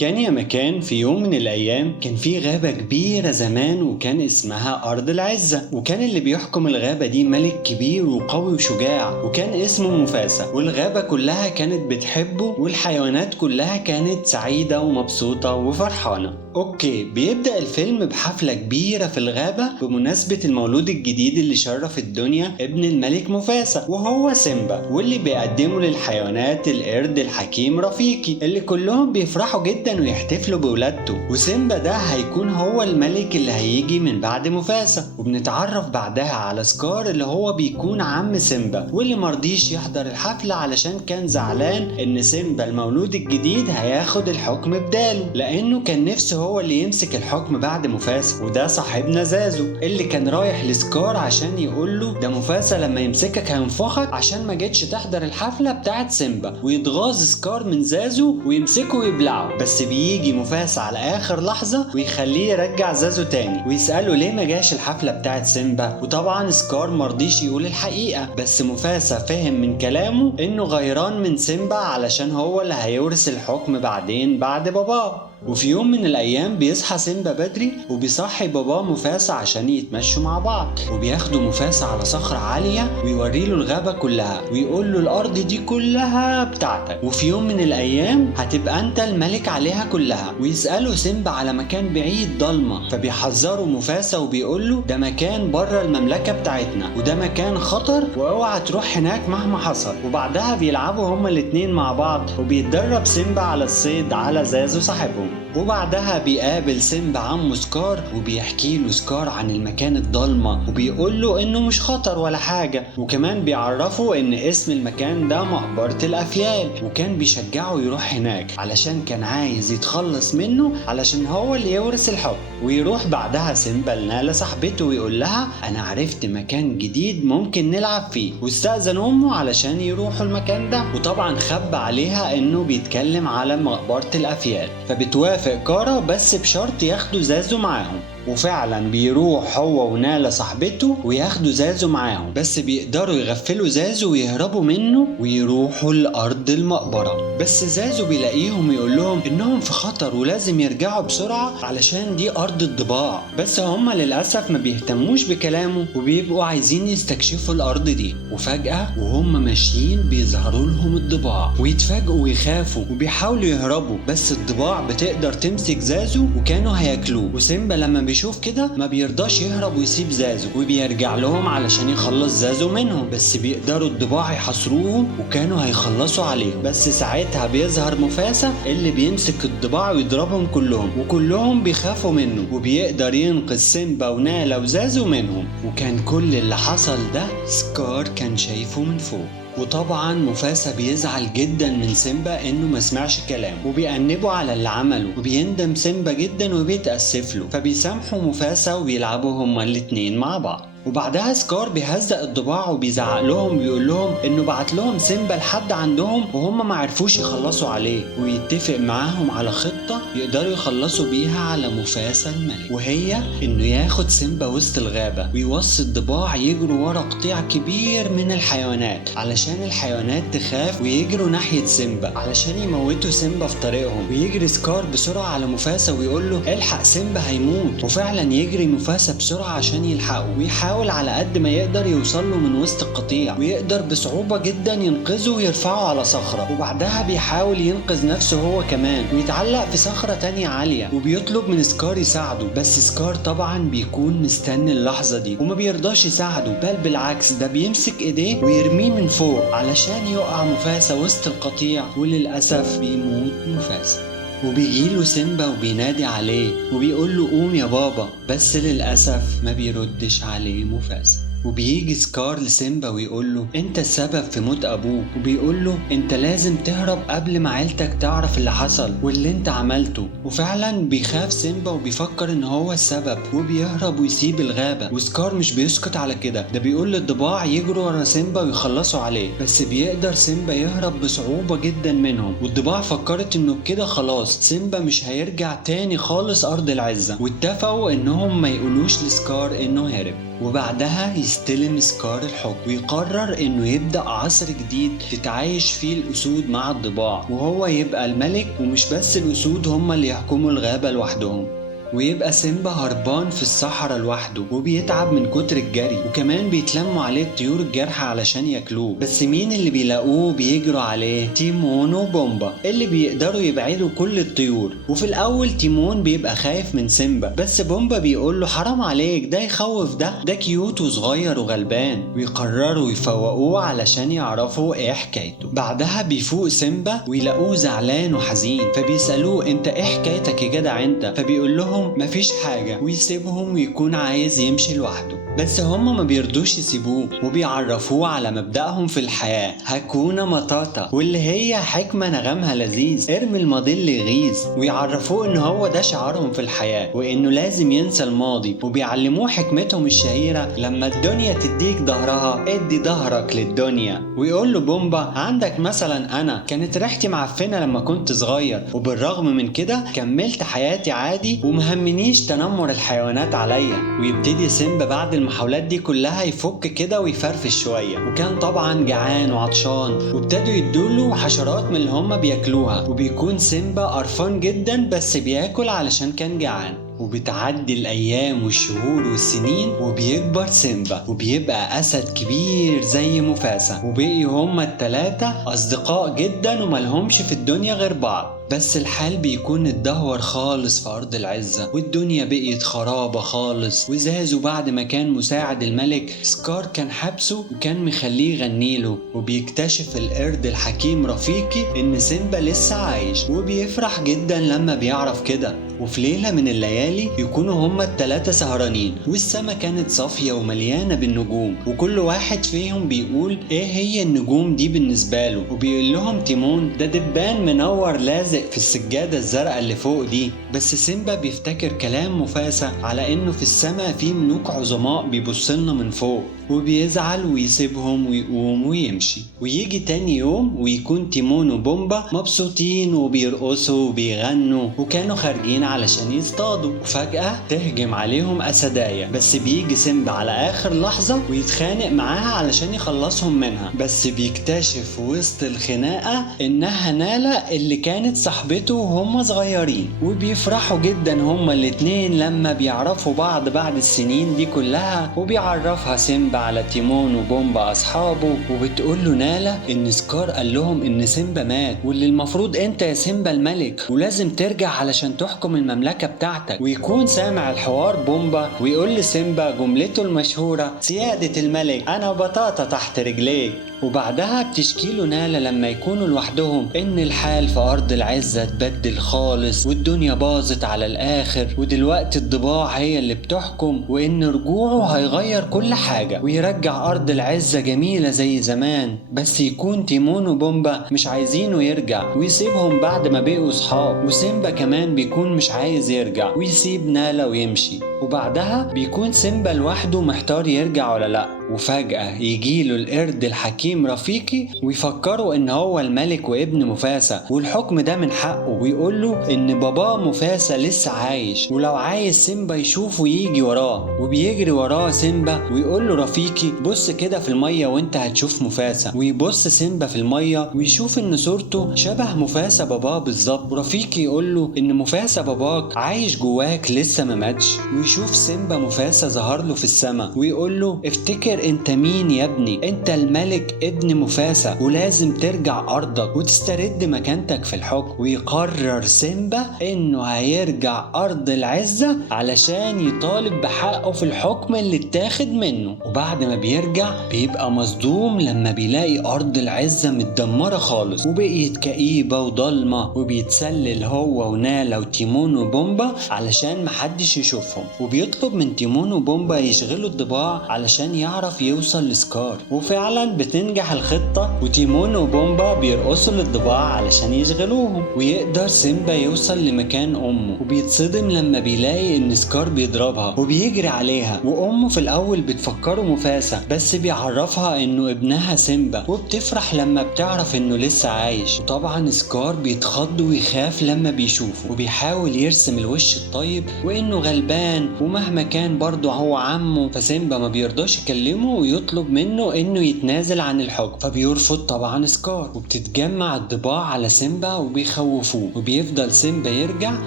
كان يا مكان في يوم من الأيام كان في غابة كبيرة زمان وكان اسمها أرض العزة، وكان اللي بيحكم الغابة دي ملك كبير وقوي وشجاع وكان اسمه مفاسة، والغابة كلها كانت بتحبه والحيوانات كلها كانت سعيدة ومبسوطة وفرحانة. اوكي، بيبدأ الفيلم بحفلة كبيرة في الغابة بمناسبة المولود الجديد اللي شرف الدنيا ابن الملك مفاسة وهو سيمبا، واللي بيقدمه للحيوانات القرد الحكيم رفيقي اللي كلهم بيفرحوا جدا ويحتفلوا بولادته. وسيمبا ده هيكون هو الملك اللي هيجي من بعد مفاسة. وبنتعرف بعدها على سكار اللي هو بيكون عم سيمبا، واللي مرضيش يحضر الحفلة علشان كان زعلان ان سيمبا المولود الجديد هياخد الحكم بداله، لانه كان نفسه هو اللي يمسك الحكم بعد مفاسة. وده صاحبنا زازو اللي كان رايح لسكار عشان يقول له ده مفاسة لما يمسكك هينفخك عشان ما جيتش تحضر الحفلة بتاعت سيمبا، ويتغاظ سكار من زازو ويمسكه ويبلعه. بس بيجي مفاسة على اخر لحظة ويخليه يرجع زازو تاني ويسأله ليه ما جاش الحفلة بتاعت سيمبا. وطبعا سكار مرضيش يقول الحقيقة، بس مفاسة فهم من كلامه انه غيران من سيمبا علشان هو اللي هيورث الحكم بعدين بعد باباه. وفي يوم من الأيام بيصحى سيمبا بدري وبيصحي باباه مفاسة عشان يتمشوا مع بعض، وبياخدوا مفاسة على صخرة عالية ويوريله الغابة كلها ويقول له الأرض دي كلها بتاعتك، وفي يوم من الأيام هتبقى أنت الملك عليها كلها. ويسأله سيمبا على مكان بعيد ضلمة، فبيحذره مفاسة وبيقول له ده مكان بره المملكة بتاعتنا وده مكان خطر واوعى تروح هناك مهما حصل. وبعدها بيلعبوا هما الاتنين مع بعض وبيتدرب سيمبا على الصيد على زازو صاحبهم. وبعدها بيقابل سيمبا عمه سكار وبيحكي له سكار عن المكان الضلمة وبيقول له انه مش خطر ولا حاجة، وكمان بيعرفه ان اسم المكان ده مقبرة الافيال، وكان بيشجعه يروح هناك علشان كان عايز يتخلص منه علشان هو اللي يورث الحكم. ويروح بعدها سيمبا لنالا صاحبته ويقول لها انا عرفت مكان جديد ممكن نلعب فيه، واستأذن امه علشان يروحوا المكان ده، وطبعا خبى عليها انه بيتكلم على مقبرة الافيال. فبتوافق كارا بس بشرط ياخدوا زازو معاهم. وفعلا بيروح هو ونالا صاحبته وياخدوا زازو معاهم، بس بيقدروا يغفلوا زازو ويهربوا منه ويروحوا لأرض المقبرة. بس زازو بيلاقيهم ويقول لهم انهم في خطر ولازم يرجعوا بسرعة علشان دي أرض الضباع، بس هما للأسف ما بيهتموش بكلامه وبيبقوا عايزين يستكشفوا الأرض دي. وفجأة وهم ماشيين بيظهروا لهم الضباع ويتفاجئوا ويخافوا وبيحاولوا يهربوا، بس الضباع بتقدر تمسك زازو وكانوا هياكلوه. وسيمبا لما بيشوف كده ما بيرضاش يهرب ويسيب زازو وبيرجع لهم علشان يخلص زازو منهم، بس بيقدروا الضباع يحاصروهم وكانوا هيخلصوا عليهم. بس ساعتها بيظهر مفاسة اللي بيمسك الضباع ويضربهم كلهم وكلهم بيخافوا منه، وبيقدر ينقذ سيمبا ونالا وزازو منهم. وكان كل اللي حصل ده سكار كان شايفه من فوق. وطبعا مفاسة بيزعل جدا من سيمبا انه ما سمعش كلامه وبيأنبه على اللي عمله، وبيندم سيمبا جدا وبيتأسف له، فبيسامحوا مفاسة وبيلعبوا هما الاتنين مع بعض. وبعدها سكار بيهزق الضباع وبيزعق لهم وبيقول لهم انه بعت لهم سيمبا لحد عندهم وهم ما عرفوش يخلصوا عليه، ويتفق معاهم على خطة يقدروا يخلصوا بيها على مفاسة الملك، وهي انه ياخد سيمبا وسط الغابة ويوصي الضباع يجروا ورا قطيع كبير من الحيوانات علشان الحيوانات تخاف ويجروا ناحية سيمبا علشان يموتوا سيمبا في طريقهم. ويجري سكار بسرعة على مفاسة ويقول له الحق سيمبا هيموت، وفعلا يجري مفاسة بسرعة عشان يلحقه ويحاول على قد ما يقدر يوصل له من وسط القطيع، ويقدر بصعوبة جدا ينقذه ويرفعه على صخرة. وبعدها بيحاول ينقذ نفسه هو كمان ويتعلق في صخرة تانية عالية، وبيطلب من سكار يساعده، بس سكار طبعا بيكون مستني اللحظة دي وما بيرضاش يساعده، بل بالعكس ده بيمسك ايديه ويرميه من فوق علشان يقع مفاسة وسط القطيع، وللأسف بيموت مفاسة. وبيجيله سيمبا وبينادي عليه وبيقول له قوم يا بابا، بس للأسف ما بيردش عليه مفاسة. وبيجي سكار لسيمبا ويقول له انت السبب في موت ابوك، وبيقول له انت لازم تهرب قبل ما عيلتك تعرف اللي حصل واللي انت عملته. وفعلا بيخاف سيمبا وبيفكر ان هو السبب وبيهرب ويسيب الغابة. وسكار مش بيسكت على كده، ده بيقول للضباع يجروا ورا سيمبا ويخلصوا عليه، بس بيقدر سيمبا يهرب بصعوبة جدا منهم. والضباع فكرت انه كده خلاص سيمبا مش هيرجع تاني خالص ارض العزة، واتفقوا انهم ما يقولوش لسكار انه هرب. وبعدها يستلم سكار الحكم ويقرر انه يبدأ عصر جديد تتعايش فيه الاسود مع الضباع، وهو يبقى الملك، ومش بس الاسود هم اللي يحكموا الغابة لوحدهم. ويبقى سيمبا هربان في الصحراء لوحده وبيتعب من كتر الجري، وكمان بيتلموا عليه الطيور الجارحة علشان ياكلوه. بس مين اللي بيلاقوه بيجروا عليه؟ تيمون وبومبا اللي بيقدروا يبعدوا كل الطيور. وفي الاول تيمون بيبقى خايف من سيمبا، بس بومبا بيقول له حرام عليك، ده يخوف، ده كيوت وصغير وغلبان. ويقرروا يفوقوه علشان يعرفوا ايه حكايته. بعدها بيفوق سيمبا ويلاقوه زعلان وحزين، فبيسألوه انت ايه حكايتك يا جدع انت؟ فبيقول لهم مفيش حاجة، ويسيبهم ويكون عايز يمشي لوحده. بس هم ما بيرضوش يسيبوه، وبيعرفوه على مبدأهم في الحياة، هاكونا مطاطا، واللي هي حكمة نغمها لذيذ، ارمي الماضي اللي يغيظ. ويعرفوه ان هو ده شعارهم في الحياة، وانه لازم ينسى الماضي. وبيعلموه حكمتهم الشهيرة، لما الدنيا تديك ظهرها ادي ظهرك للدنيا. ويقول له بومبا عندك مثلا انا كانت ريحتي معفنة لما كنت صغير، وبالرغم من كده كملت حياتي عادي ومهمنيش تنمر الحيوانات عليا. ويبتدي سيمبا بعد المحاولات دي كلها يفك كده ويفرفش شوية، وكان طبعا جعان وعطشان، وابتدوا يدوله حشرات من اللي هم بياكلوها. وبيكون سيمبا قرفان جدا بس بياكل علشان كان جعان. وبتعدي الأيام والشهور والسنين، وبيكبر سيمبا وبيبقى أسد كبير زي مفاسا. وبقيوا هما التلاتة أصدقاء جدا وملهمش في الدنيا غير بعض. بس الحال بيكون اتدهور خالص في أرض العزة، والدنيا بقيت خرابة خالص. وزازو بعد ما كان مساعد الملك سكار كان حبسه وكان مخليه يغنيله. وبيكتشف القرد الحكيم رفيقي إن سيمبا لسه عايش، وبيفرح جدا لما بيعرف كده. وفي ليلة من الليالي يكونوا هما التلاتة سهرانين، والسما كانت صافية ومليانة بالنجوم، وكل واحد فيهم بيقول ايه هي النجوم دي بالنسبة له. وبيقول لهم تيمون ده دبان منور لازق في السجادة الزرقاء اللي فوق دي. بس سيمبا بيفتكر كلام مفاسا على انه في السما في ملوك عظماء بيبصلنا من فوق، وبيزعل ويسيبهم ويقوم ويمشي. ويجي تاني يوم ويكون تيمون وبومبا مبسوطين وبيرقصوا وبيغنوا، وكانوا خارجين علشان يصطادوا. وفجأة تهجم عليهم أسدايا، بس بيجي سيمبا على آخر لحظة ويتخانق معاها علشان يخلصهم منها. بس بيكتشف وسط الخناقة إنها نالا اللي كانت صاحبته وهم صغيرين. وبيفرحوا جدا هما الاتنين لما بيعرفوا بعض بعد السنين دي كلها. وبيعرفها سيمبا على تيمون وبومبا أصحابه، وبتقول له نالا إن سكار قال لهم إن سيمبا مات، واللي المفروض أنت يا سيمبا الملك، ولازم ترجع علشان تحكم المملكة بتاعتك. ويكون سامع الحوار بومبا ويقول لسيمبا جملته المشهورة سيادة الملك أنا بطاطا تحت رجليك. وبعدها بتشكيله نالا لما يكونوا لوحدهم إن الحال في أرض العزة اتبدل خالص، والدنيا باظت على الآخر، ودلوقتي الضباع هي اللي بتحكم، وإن رجوعه هيغير كل حاجة ويرجع أرض العزة جميلة زي زمان. بس يكون تيمون وبومبا مش عايزينه يرجع ويسيبهم بعد ما بقوا صحاب، وسيمبا كمان بيكون مش عايز يرجع ويسيب نالا ويمشي. وبعدها بيكون سيمبا لوحده محتار يرجع ولا لأ. وفجأة يجيله القرد الحكيم رفيقي ويفكروا ان هو الملك وابن مفاسا، والحكم ده من حقه، ويقوله ان باباه مفاسا لسه عايش، ولو عايز سيمبا يشوفه يجي وراه. وبيجري وراه سيمبا ويقول له رفيقي بص كده في المية وانت هتشوف مفاسا. ويبص سيمبا في المية ويشوف ان صورته شبه مفاسا باباه بالظبط. ورفيقي يقول له ان مفاسا باباك عايش جواك لسه ما ماتش. ويشوف سيمبا مفاسا ظهر له في السماء ويقول له افتكر انت مين يا ابني، انت الملك ابن مفاسا، ولازم ترجع ارضك وتسترد مكانتك في الحكم. ويقرر سيمبا انه هيرجع ارض العزة علشان يطالب بحقه في الحكم اللي اتاخد منه. وبعد ما بيرجع بيبقى مصدوم لما بيلاقي ارض العزة متدمرة خالص وبقيت كئيبة وضلمة، وبيتسلل هو ونالا وتيمون وبومبا علشان محدش يشوفهم. وبيطلب من تيمون وبومبا يشغلوا الضباع علشان يعرف يوصل لسكار. وفعلا بتنجح الخطة، وتيمون وبومبا بيرقصوا للضباع علشان يشغلوهم. ويقدر سيمبا يوصل لمكان أمه، وبيتصدم لما بيلاقي إن سكار بيضربها وبيجري عليها. وأمه في الأول بتفكره مفاسا، بس بيعرفها إنه ابنها سيمبا، وبتفرح لما بتعرف إنه لسه عايش. وطبعا سكار بيتخض ويخاف لما بيشوفه، وبيحاول يرسم الوش الطيب وإنه غلبان، ومهما كان برضه هو عمه، فسيمبا ما بيرضاش يكلمه بيكلمه ويطلب منه انه يتنازل عن الحكم، فبيرفض طبعا سكار، وبتتجمع الضباع على سيمبا وبيخوفوه، وبيفضل سيمبا يرجع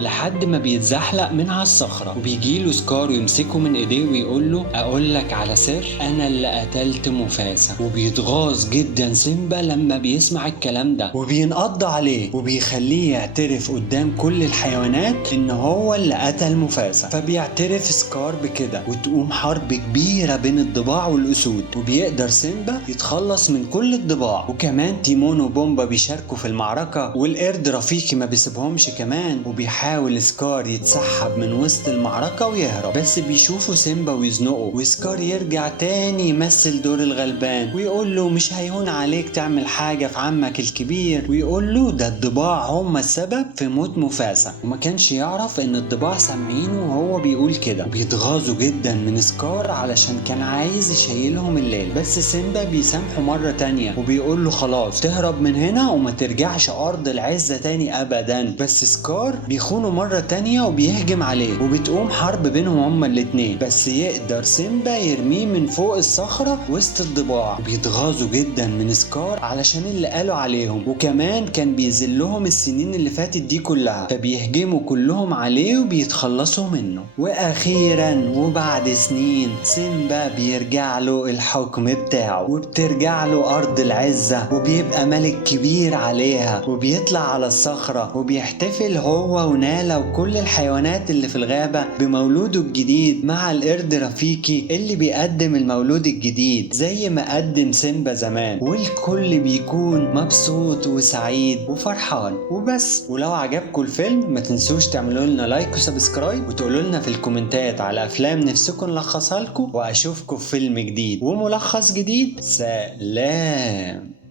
لحد ما بيتزحلق من على الصخرة، وبيجيله سكار ويمسكه من ايديه ويقول له اقول لك على سر، انا اللي قتلت مفاسا. وبيتغاظ جدا سيمبا لما بيسمع الكلام ده، وبينقض عليه وبيخليه يعترف قدام كل الحيوانات ان هو اللي قتل مفاسا. فبيعترف سكار بكده، وتقوم حرب كبيرة بين الضباع والاسود، وبيقدر سيمبا يتخلص من كل الضباع. وكمان تيمون وبومبا بيشاركوا في المعركة، والقرد رفيقي ما بيسيبهمش كمان، وبيحاول سكار يتسحب من وسط المعركة ويهرب، بس بيشوفوا سيمبا ويزنقوا، وسكار يرجع تاني يمثل دور الغلبان ويقول له مش هيهون عليك تعمل حاجة في عمك الكبير، ويقول له ده الضباع هم السبب في موت مفاسا. وما كانش يعرف ان الضباع سامعينه وهو بيقول كده، وبيتغاظوا جدا من سكار علشان كان عايز يشيلهم الليل. بس سيمبا بيسامحه مرة تانية وبيقول له خلاص تهرب من هنا وما ترجعش ارض العزة تاني ابدا. بس سكار بيخونه مرة تانية وبيهجم عليه، وبتقوم حرب بينهم هما الاتنين، بس يقدر سيمبا يرميه من فوق الصخرة وسط الضباع. بيتغاظوا جدا من سكار علشان اللي قالوا عليهم، وكمان كان بيذلهم السنين اللي فاتت دي كلها، فبيهجموا كلهم عليه وبيتخلصوا منه. واخيرا وبعد سنين سيمبا بيرجع له الحكم بتاعه، وبترجع له ارض العزة، وبيبقى ملك كبير عليها، وبيطلع على الصخرة وبيحتفل هو ونالا وكل الحيوانات اللي في الغابة بمولوده الجديد مع القرد رفيقي اللي بيقدم المولود الجديد زي ما قدم سيمبا زمان، والكل بيكون مبسوط وسعيد وفرحان وبس. ولو عجبكم الفيلم ما تنسوش تعملوا لنا لايك وسبسكرايب، وتقولوا لنا في الكومنتات على افلام نفسكم نلخصها لكم، واشوفكم في فيلم جديد وملخص جديد. سلام.